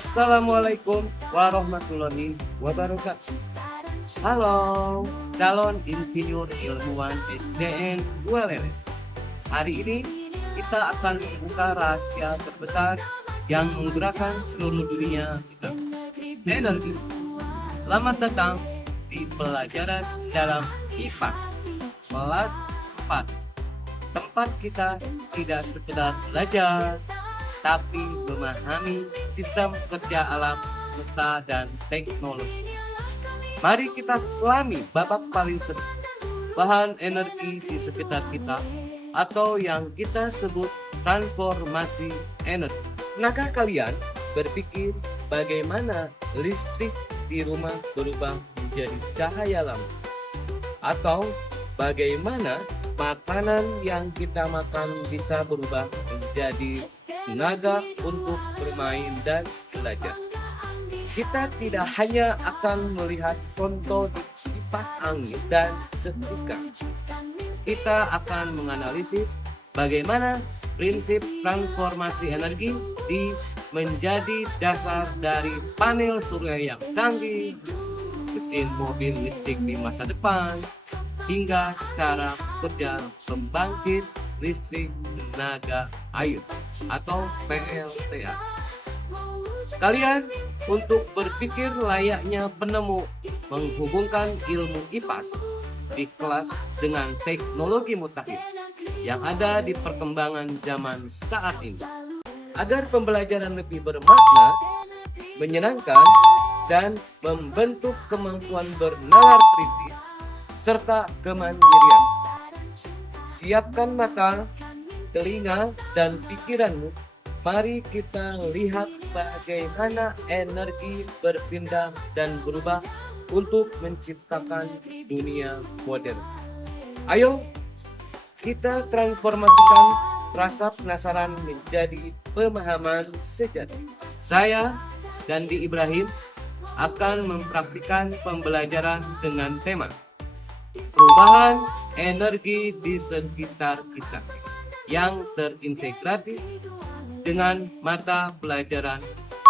Assalamualaikum warahmatullahi wabarakatuh. Halo, calon insinyur ilmuwan SDN ULLS. Hari ini kita akan membuka rahasia terbesar yang menggerakkan seluruh dunia kita, energi. Selamat datang di pelajaran dalam IPAS kelas 4. Tempat kita tidak sekedar belajar, tapi memahami sistem kerja alam semesta dan teknologi. Mari kita selami babak paling seru, bahan energi di sekitar kita, atau yang kita sebut transformasi energi. Pernahkah kalian berpikir bagaimana listrik di rumah berubah menjadi cahaya lampu? Atau bagaimana makanan yang kita makan bisa berubah menjadi tenaga untuk bermain dan belajar? Kita tidak hanya akan melihat contoh di kipas angin dan setrika. Kita akan menganalisis bagaimana prinsip transformasi energi menjadi dasar dari panel surya yang canggih, mesin mobil listrik di masa depan, hingga cara kerja pembangkit listrik tenaga air atau PLTA. Kalian untuk berpikir layaknya penemu menghubungkan ilmu IPAS di kelas dengan teknologi mutakhir yang ada di perkembangan zaman saat ini. Agar pembelajaran lebih bermakna, menyenangkan, dan membentuk kemampuan bernalar kritis serta kemandirian. Siapkan mata, telinga, dan pikiranmu. Mari kita lihat bagaimana energi berpindah dan berubah untuk menciptakan dunia modern. Ayo, kita transformasikan rasa penasaran menjadi pemahaman sejati. Saya, Dandi Ibrahim, akan mempraktikkan pembelajaran dengan tema perubahan energi di sekitar kita yang terintegrasi dengan mata pelajaran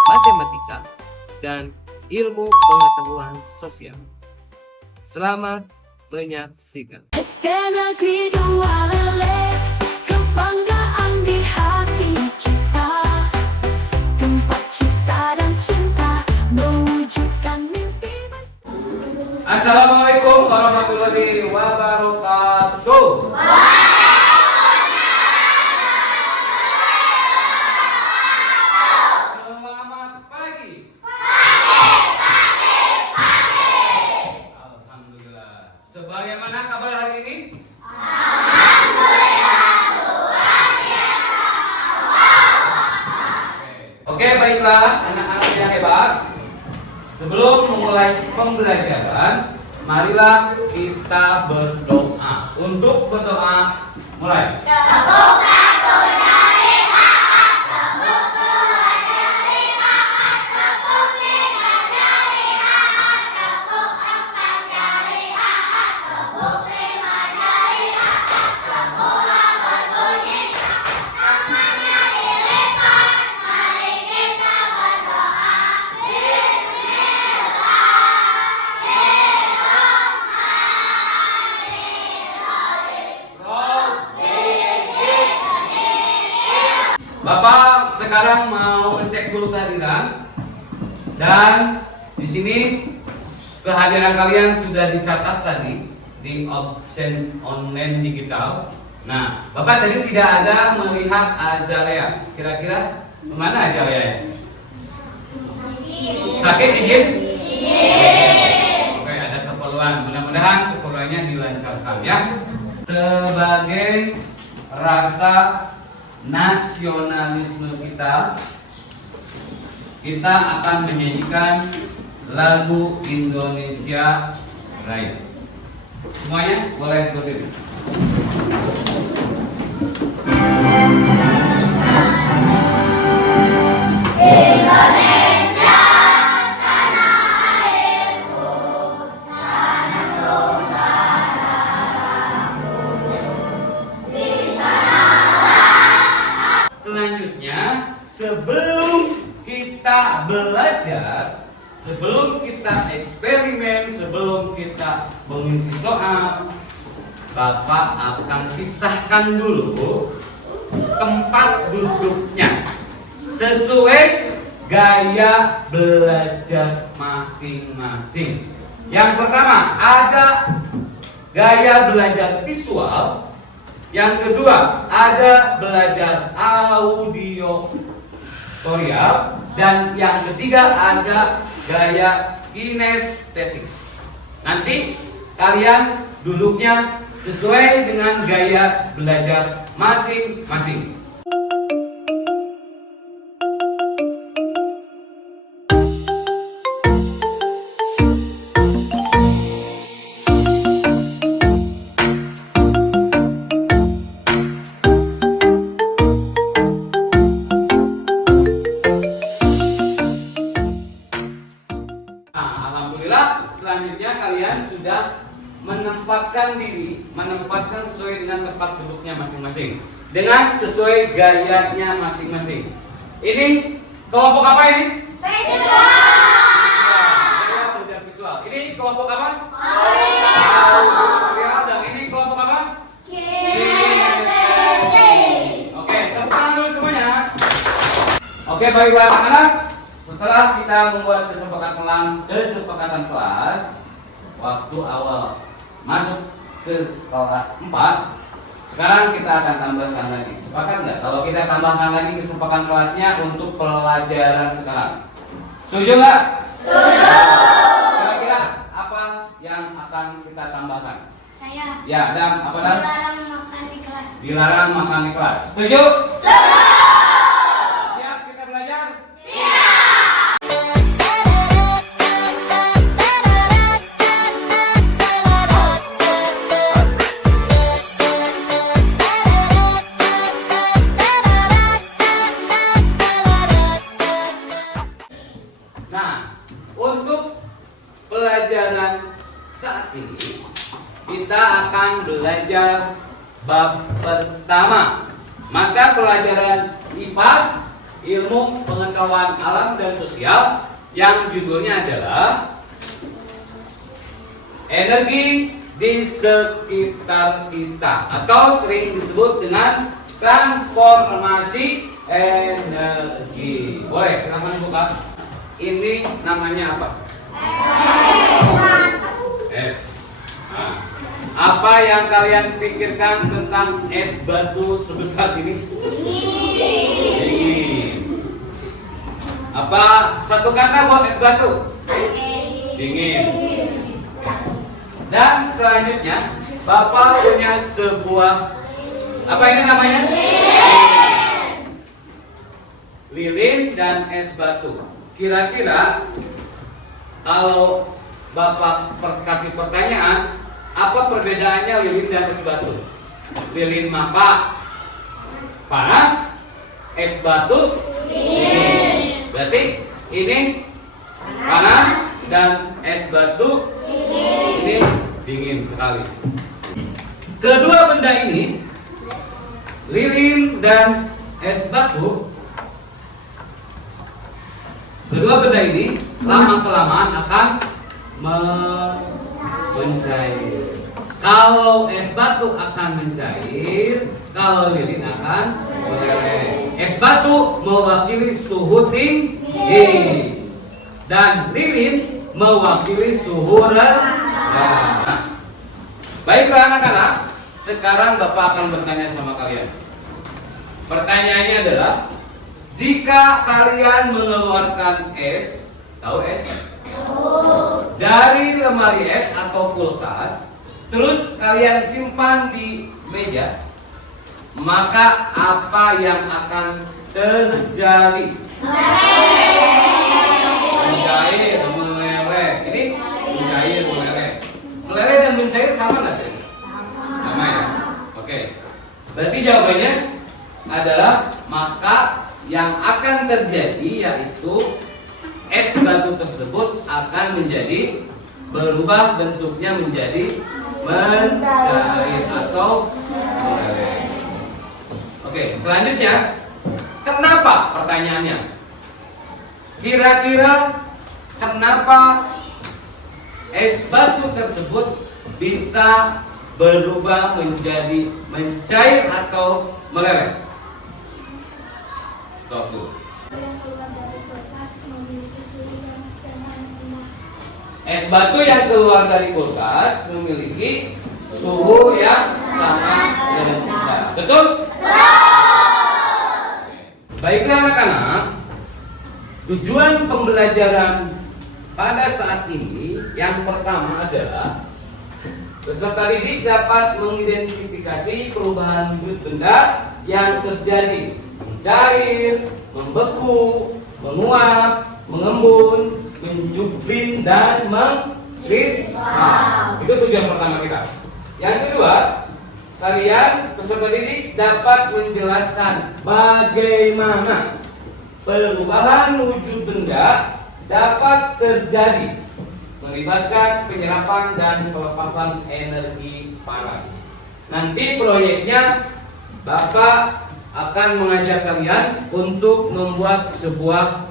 matematika dan ilmu pengetahuan sosial. Selamat menyaksikan. SD Negeri 2 ULLS, kebanggaan di hati kita, tempat cita dan cinta, mewujudkan mimpi besar. Assalamualaikum warahmatullahi wabarakatuh. Selamat pagi. Alhamdulillah. Sebagaimana kabar hari ini? Oke, baiklah anak-anak yang hebat. Sebelum memulai pembelajaran, marilah kita berdoa. Untuk berdoa, mulai. Bapak sekarang mau ngecek dulu kehadiran, dan di sini kehadiran kalian sudah dicatat tadi di absen online digital. Nah, Bapak tadi tidak ada melihat Azalea. Kira-kira kemana Azalea? Sakit izin? Oke, ada keperluan. Mudah-mudahan keperluannya dilancarkan ya. Sebagai rasa nasionalisme kita akan menyanyikan lagu Indonesia Raya. Semuanya boleh berdiri. Indonesia, tanah airku, tanah tumpah darahku, di sanalah. Selanjutnya, sebelum kita kita belajar, sebelum kita eksperimen, sebelum kita mengisi soal, Bapak akan pisahkan dulu tempat duduknya sesuai gaya belajar masing-masing. Yang pertama ada gaya belajar visual, yang kedua ada belajar audio tutorial, dan yang ketiga ada gaya kinestetik. Nanti kalian duduknya sesuai dengan gaya belajar masing-masing. Alhamdulillah, selanjutnya kalian sudah menempatkan diri, menempatkan sesuai dengan tempat duduknya masing-masing, dengan sesuai gayanya masing-masing. Ini kelompok apa ini? Visual. Gaya belajar visual. Ini kelompok apa? Audio. Dan ini kelompok apa? Kinestetik. Oke, tepuk tangan dulu semuanya. Oke, baiklah anak-anak. Setelah kita membuat kesepakatan kelas waktu awal masuk ke kelas 4, sekarang kita akan tambahkan lagi. Sepakat nggak? Kalau kita tambahkan lagi kesepakatan kelasnya untuk pelajaran sekarang. Setuju nggak? Setuju. Kira-kira apa yang akan kita tambahkan? Saya Ya, dan apa dan? dilarang makan di kelas. Dilarang makan di kelas. Setuju? Setuju. Siap kita belajar? Nah, untuk pelajaran saat ini kita akan belajar bab pertama. Maka pelajaran IPAS, ilmu pengetahuan alam dan sosial, yang judulnya adalah energi di sekitar kita, atau sering disebut dengan transformasi energi. Boleh, silakan buka. Ini namanya apa? Es. Nah, apa yang kalian pikirkan tentang es batu sebesar ini? Dingin. Apa satu kata buat es batu? Dingin. Dan selanjutnya, Bapak punya sebuah, apa ini namanya? Lilin dan es batu. Kira-kira kalau Bapak kasih pertanyaan, apa perbedaannya lilin dan es batu? Lilin mah panas, es batu dingin. Berarti ini panas dan es batu ini dingin sekali. Kedua benda ini, lilin dan es batu, kedua benda ini lama-kelamaan akan mencair. Kalau es batu akan mencair, kalau lilin akan meleleh. Es batu mewakili suhu tinggi dan lilin mewakili suhu rendah. Baiklah anak-anak, sekarang Bapak akan bertanya sama kalian. Pertanyaannya adalah, jika kalian mengeluarkan es, tahu es? Dari lemari es atau kulkas, terus kalian simpan di meja, maka apa yang akan terjadi? Mencair, meleleh. Ini mencair, meleleh. Meleleh dan mencair sama nggak? Sama ya? Oke. Berarti jawabannya adalah maka yang akan terjadi yaitu es batu tersebut akan menjadi berubah bentuknya menjadi mencair atau meleleh. Oke, selanjutnya, kenapa pertanyaannya? Kira-kira kenapa es batu tersebut bisa berubah menjadi mencair atau meleleh? Tuh. Yang keluar dari kulkas memiliki suhu yang sangat rendah. Es batu yang keluar dari kulkas memiliki suhu yang sangat rendah. Betul? Baiklah anak-anak, tujuan pembelajaran pada saat ini yang pertama adalah peserta didik dapat mengidentifikasi perubahan wujud benda yang terjadi, mencair, membeku, menguap, mengembun, menyublim, dan mengkristal. Itu tujuan pertama kita. Yang kedua, kalian peserta didik dapat menjelaskan bagaimana perubahan wujud benda dapat terjadi melibatkan penyerapan dan pelepasan energi panas. Nanti proyeknya Bapak akan mengajak kalian untuk membuat sebuah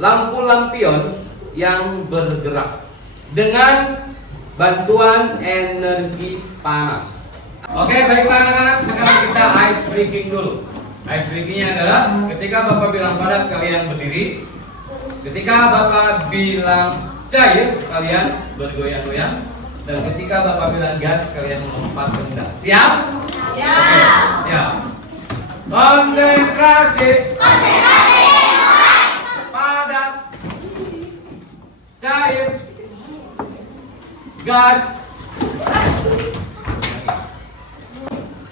lampu lampion yang bergerak dengan bantuan energi panas. Oke, baiklah anak-anak, sekarang kita ice breaking dulu. Ice breakingnya adalah ketika Bapak bilang padat, kalian berdiri. Ketika Bapak bilang cair, kalian bergoyang-goyang. Dan ketika Bapak bilang gas, kalian melompat rendah. Siap? Ya. Siap. Konsentrasi. Padat. Cair. Gas.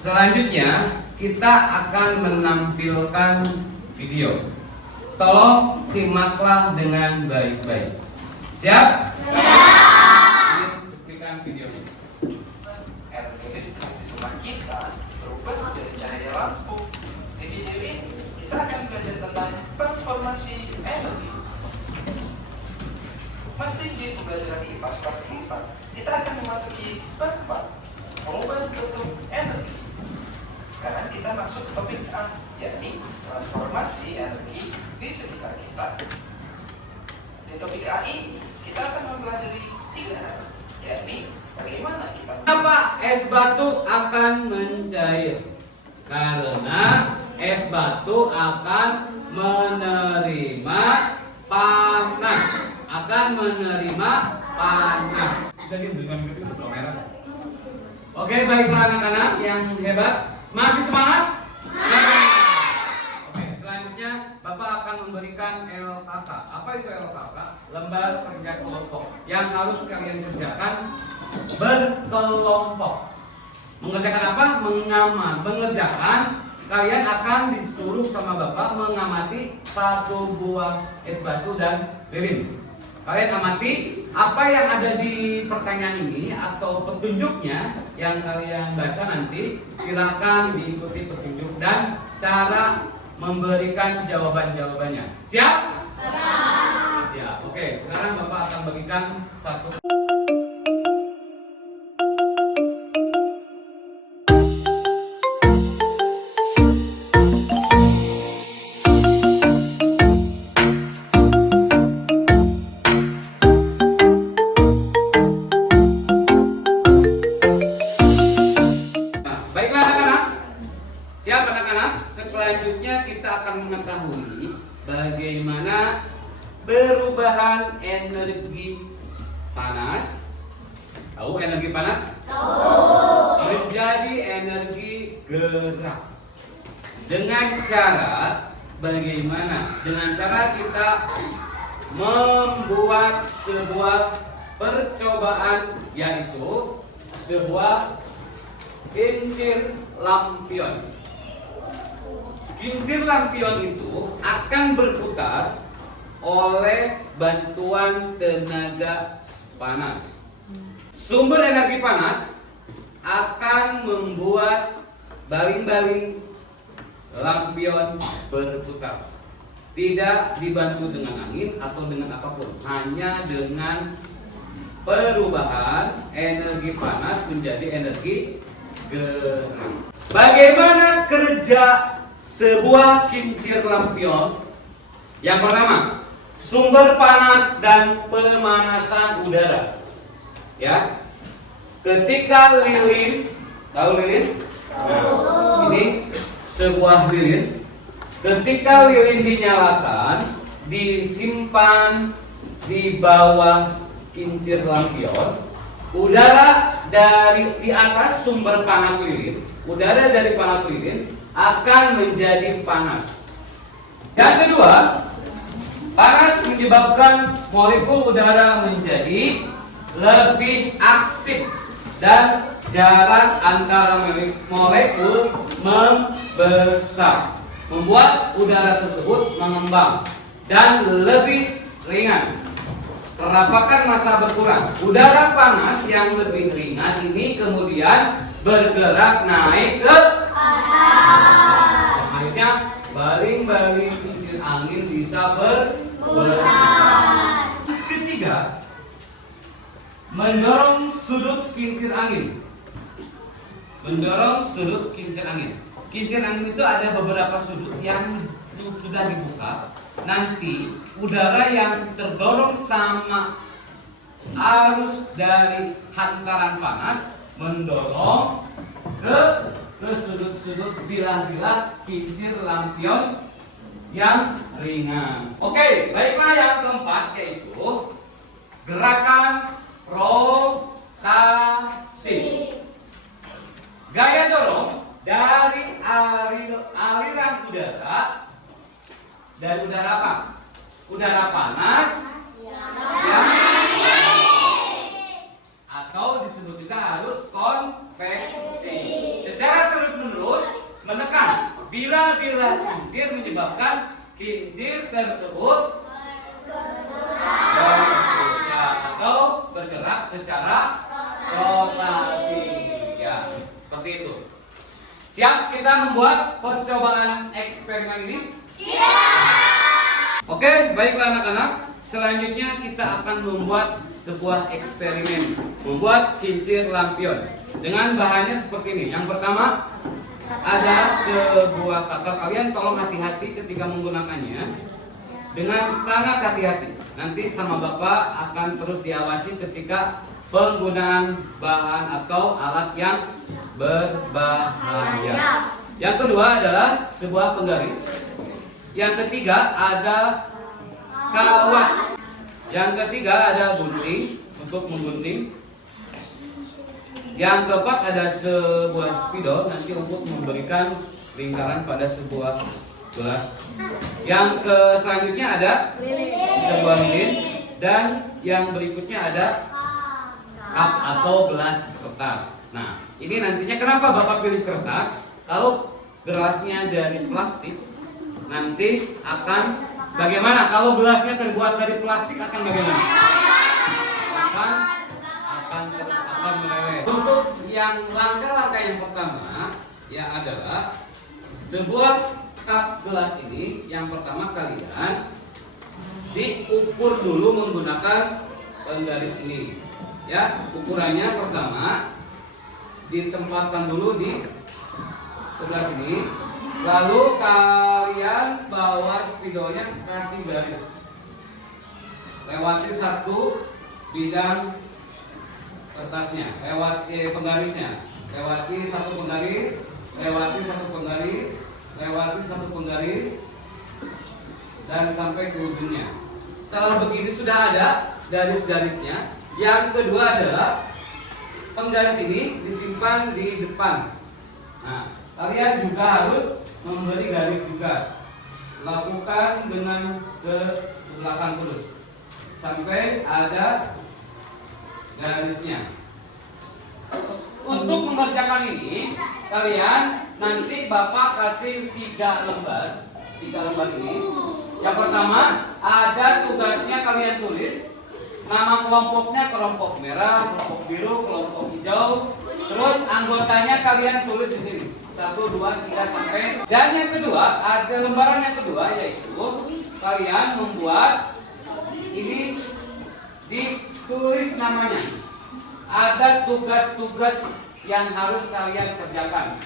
Selanjutnya kita akan menampilkan video. Tolong simaklah dengan baik-baik. Siap? Siap. Berikan videonya. Energi listrik di rumah kita berubah menjadi cahaya lampu. Di video ini kita akan belajar tentang transformasi energi. Masih di pembelajaran IPA kelas 4, kita akan memasuki bab 4, mengubah bentuk energi. Sekarang kita masuk ke topik A, yakni transformasi energi di sekitar kita. Di topik A ini kita akan mempelajari 3 hal, yakni bagaimana kita Kenapa es batu akan mencair? Karena es batu akan menerima panas. Jadi dengan begitu kamera. Oke, baiklah anak-anak yang hebat. Masih semangat? Oke, selanjutnya Bapak akan memberikan LKK. Apa itu LKK? Lembar kerja kelompok yang harus kalian kerjakan berkelompok. Mengerjakan apa? Mengerjakan. Kalian akan disuruh sama Bapak mengamati satu buah es batu dan lilin. Kalian amati apa yang ada di pertanyaan ini atau petunjuknya yang kalian baca nanti. Silakan diikuti petunjuk dan cara memberikan jawaban-jawabannya. Siap? Siap. Ya, oke. Sekarang Bapak akan bagikan satu. Selanjutnya kita akan mengetahui bagaimana perubahan energi panas. Tahu energi panas? Tahu. Menjadi energi gerak. Dengan cara bagaimana? Dengan cara kita membuat sebuah percobaan, yaitu sebuah kincir lampion. Kincir lampion itu akan berputar oleh bantuan tenaga panas. Sumber energi panas akan membuat baling-baling lampion berputar. Tidak dibantu dengan angin atau dengan apapun, hanya dengan perubahan energi panas menjadi energi gerak. Bagaimana kerja sebuah kincir lampion Yang pertama, sumber panas dan pemanasan udara. Ya. Ketika lilin, tahu lilin? Nah, ini sebuah lilin. Ketika lilin dinyalakan, disimpan di bawah kincir lampion, udara dari di atas sumber panas lilin, udara dari panas lilin akan menjadi panas. Yang kedua, panas menyebabkan molekul udara menjadi lebih aktif dan jarak antara molekul membesar, membuat udara tersebut mengembang dan lebih ringan. Kerapakan massa berkurang. Udara panas yang lebih ringan ini kemudian bergerak naik ke atas. Akhirnya baling-baling kincir angin bisa berputar. Ketiga, mendorong sudut kincir angin. Mendorong sudut kincir angin. Kincir angin itu ada beberapa sudut yang sudah dibuka. Nanti udara yang terdorong sama arus dari hantaran panas mendorong ke sudut-sudut bilah-bilah kincir lampion yang ringan. Oke, baiklah yang keempat yaitu gerakan rotasi. Gaya dorong dari aliran udara. Dari udara apa? Udara panas yang atau disebut juga arus konveksi. Secara terus-menerus menekan bila-bila kincir menyebabkan kincir tersebut bergerak atau bergerak secara rotasi. Ya, seperti itu. Siap kita membuat percobaan eksperimen ini? Oke, baiklah anak-anak. Selanjutnya kita akan membuat sebuah eksperimen, membuat kincir lampion dengan bahannya seperti ini. Yang pertama ada sebuah cutter. Kalian tolong hati-hati ketika menggunakannya, dengan sangat hati-hati. Nanti sama Bapak akan terus diawasi ketika penggunaan bahan atau alat yang berbahaya. Yang kedua adalah sebuah penggaris. Yang ketiga ada kawat. Yang ketiga ada gunting untuk menggunting. Yang keempat ada sebuah spidol nanti untuk memberikan lingkaran pada sebuah gelas. Yang selanjutnya ada sebuah lilin dan yang berikutnya ada cup atau gelas kertas. Nah, ini nantinya kenapa Bapak pilih kertas? Kalau gelasnya dari plastik nanti akan bagaimana? Kalau gelasnya terbuat dari plastik akan bagaimana? Akan meleleh. Untuk yang langkah-langkah yang pertama ya adalah sebuah cup gelas ini. Yang pertama kalian diukur dulu menggunakan penggaris ini. Ya, ukurannya pertama ditempatkan dulu di sebelah sini. Lalu kalian bawa spidolnya kasih garis. Lewati satu bidang kertasnya, penggarisnya. Lewati satu penggaris, lewati satu penggaris, lewati satu penggaris dan sampai ke ujungnya. Setelah begini sudah ada garis-garisnya. Yang kedua adalah penggaris ini disimpan di depan. Nah, kalian juga harus memberi garis juga. Lakukan dengan ke belakang terus sampai ada garisnya. Untuk mengerjakan ini, kalian nanti Bapak kasih 3 lembar ini. Yang pertama ada tugasnya kalian tulis nama kelompoknya, kelompok merah, kelompok biru, kelompok hijau. Terus anggotanya kalian tulis di sini. 1, 2, 3 sampai. Dan yang kedua, ada lembaran yang kedua yaitu kalian membuat ini ditulis namanya. Ada tugas-tugas yang harus kalian kerjakan.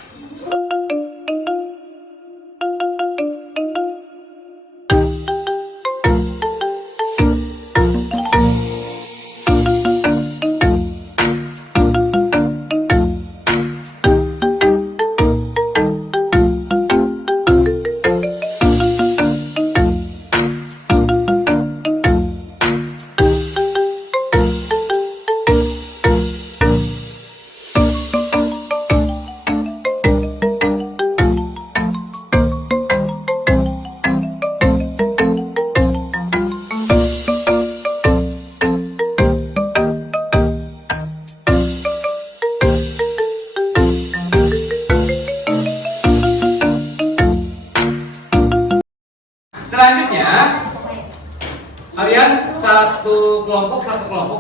Kalian satu kelompok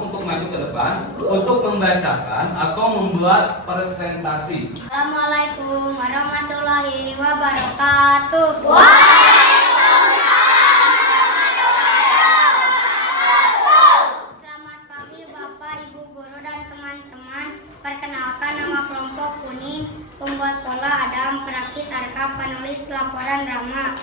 untuk maju ke depan untuk membacakan atau membuat presentasi. Assalamualaikum warahmatullahi wabarakatuh. Selamat pagi Bapak, Ibu guru dan teman-teman. Perkenalkan, nama kelompok kuning, pembuat pola Adam, perakit Arka, penulis laporan Rama.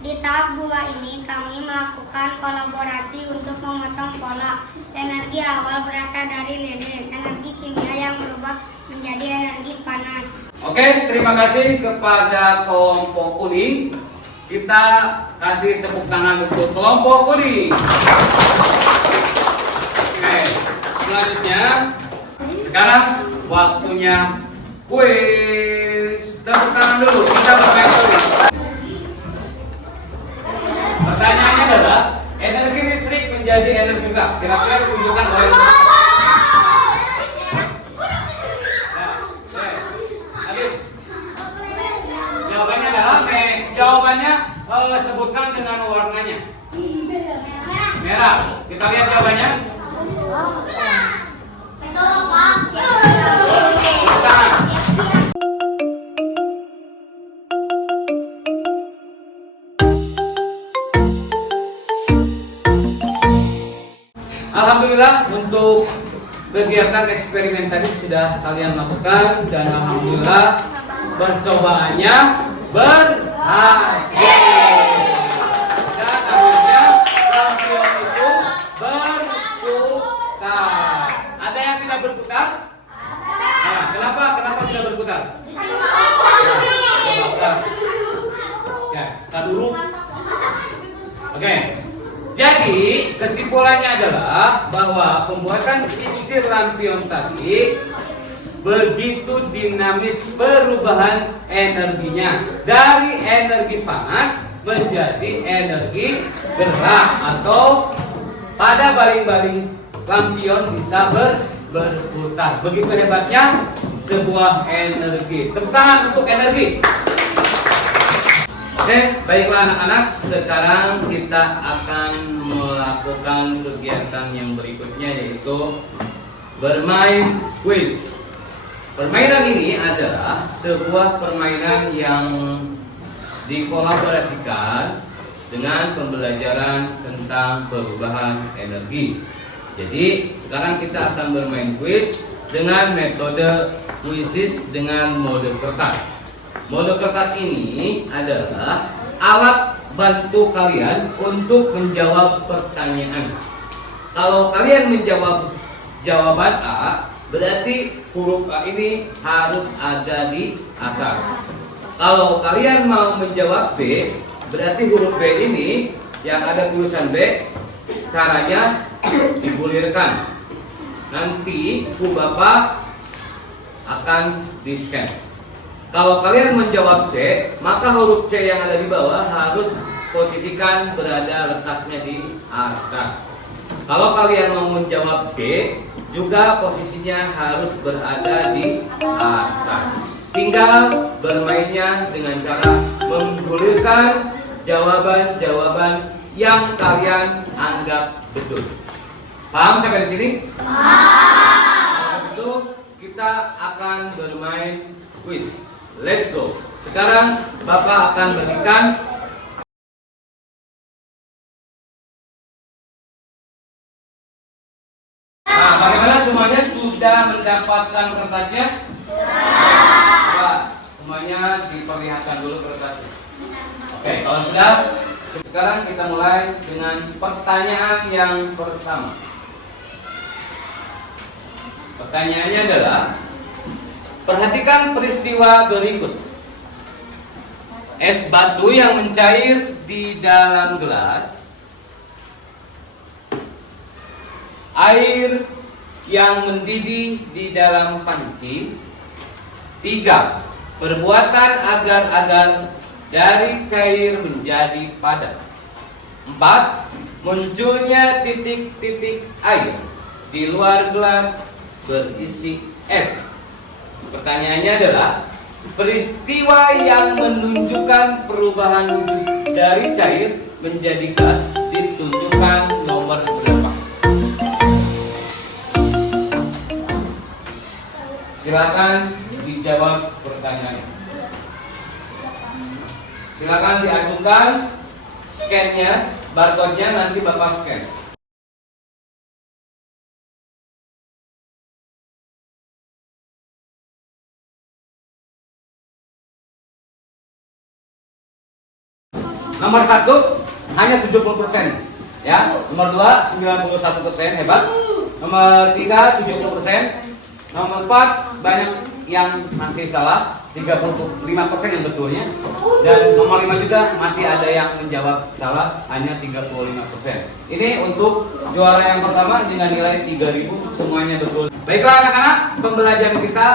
Di tahap 2 ini kami melakukan kolaborasi untuk memotong pola. Energi awal berasal dari lilin, energi kimia yang berubah menjadi energi panas. Oke, terima kasih kepada kelompok kuning. Kita kasih tepuk tangan untuk kelompok kuning. Oke, selanjutnya sekarang waktunya kuis. Tepuk tangan dulu, kita bermain kuis. Pertanyaannya adalah energi listrik menjadi energi gerak. Kira-kira ditunjukkan oleh jawabannya adalah jawabannya sebutkan dengan warnanya. Merah. Kita lihat jawabannya. Tangan. Alhamdulillah untuk kegiatan eksperimen tadi sudah kalian lakukan dan alhamdulillah percobaannya berhasil. Dan akhirnya lampion itu berputar. Ada yang tidak berputar? Nah, kenapa tidak berputar? Ya, kita dulu. Oke. Jadi kesimpulannya adalah bahwa pembuatan kincir lampion tadi begitu dinamis perubahan energinya dari energi panas menjadi energi gerak atau pada baling-baling lampion bisa berputar. Begitu hebatnya sebuah energi. Tepuk tangan untuk energi. Oke, baiklah anak-anak, sekarang kita akan melakukan kegiatan yang berikutnya yaitu bermain kuis. Permainan ini adalah sebuah permainan yang dikolaborasikan dengan pembelajaran tentang perubahan energi. Jadi, sekarang kita akan bermain kuis dengan metode kuisis dengan mode kertas. Mode kertas ini adalah alat bantu kalian untuk menjawab pertanyaan. Kalau kalian menjawab jawaban A, berarti huruf A ini harus ada di atas. Kalau kalian mau menjawab B, berarti huruf B ini yang ada tulisan B, caranya digulirkan. Nanti buku Bapak akan di-scan. Kalau kalian menjawab C, maka huruf C yang ada di bawah harus posisikan berada letaknya di atas. Kalau kalian mau menjawab D, juga posisinya harus berada di atas. Tinggal bermainnya dengan cara menggulirkan jawaban-jawaban yang kalian anggap betul. Paham sampai di sini? Paham. Itu kita akan bermain kuis. Let's go. Sekarang Bapak akan bagikan. Nah, bagaimana semuanya sudah mendapatkan kertasnya? Sudah. Semuanya diperlihatkan dulu kertasnya. Oke, kalau sudah, sekarang kita mulai dengan pertanyaan yang pertama. Pertanyaannya adalah, perhatikan peristiwa berikut. Es batu yang mencair di dalam gelas, air yang mendidih di dalam panci. 3. Perbuatan agar-agar dari cair menjadi padat. 4. Munculnya titik-titik air di luar gelas berisi es. Pertanyaannya adalah, peristiwa yang menunjukkan perubahan wujud dari cair menjadi gas ditunjukkan Silakan dijawab pertanyaan. Silakan diacungkan scan-nya, barcode-nya nanti Bapak scan. Nomor 1 hanya 70%, ya. Nomor 2 91%, hebat. Nomor 3 70%. Nomor 4 banyak yang masih salah, 35% yang betulnya. Dan nomor 5 juga masih ada yang menjawab salah, hanya 35%. Ini untuk juara yang pertama dengan nilai 3000, semuanya betul. Baiklah anak-anak, pembelajaran kita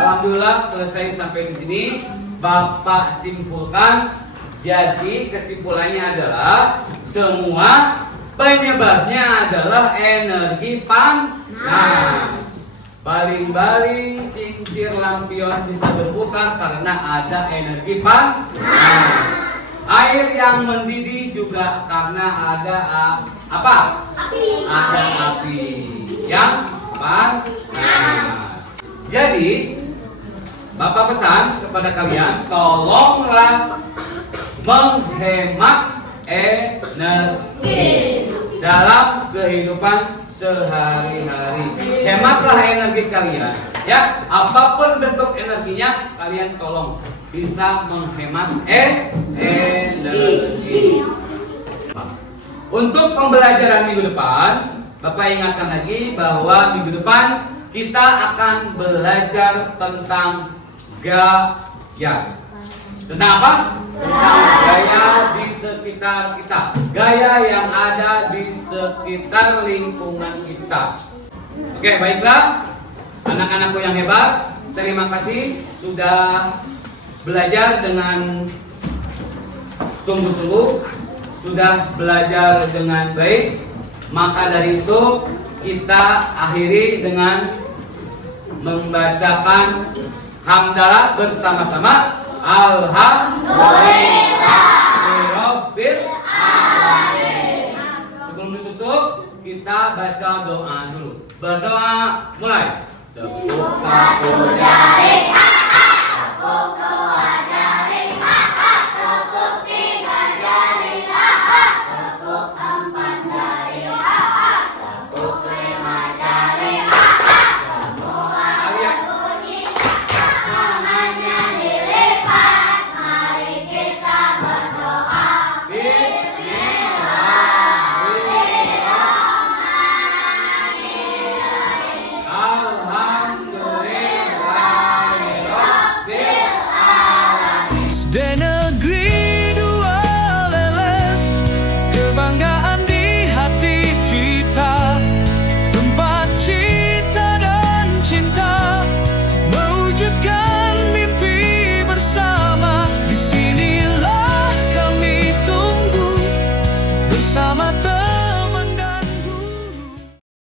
alhamdulillah selesai sampai di sini. Bapak simpulkan. Jadi kesimpulannya adalah semua penyebabnya adalah energi panas. Baling-baling, kincir, lampion bisa berputar karena ada energi panas. Air yang mendidih juga karena ada apa? Api. Ada api yang panas. Jadi Bapak pesan kepada kalian, tolonglah menghemat energi dalam kehidupan sehari-hari. Hematlah energi kalian, ya. Apapun bentuk energinya, kalian tolong bisa menghemat energi. Untuk pembelajaran minggu depan, Bapak ingatkan lagi bahwa minggu depan kita akan belajar tentang gaya. Tentang apa? Tentang gaya di sekitar kita. Gaya yang ada di sekitar lingkungan kita. Oke, baiklah. Anak-anakku yang hebat, terima kasih sudah belajar dengan sungguh-sungguh, sudah belajar dengan baik. Maka dari itu kita akhiri dengan membacakan hamdalah bersama-sama. Alhamdulillahirabbil alamin. Sebelum ditutup, kita baca doa dulu. Berdoa mulai. Tepuk satu jari,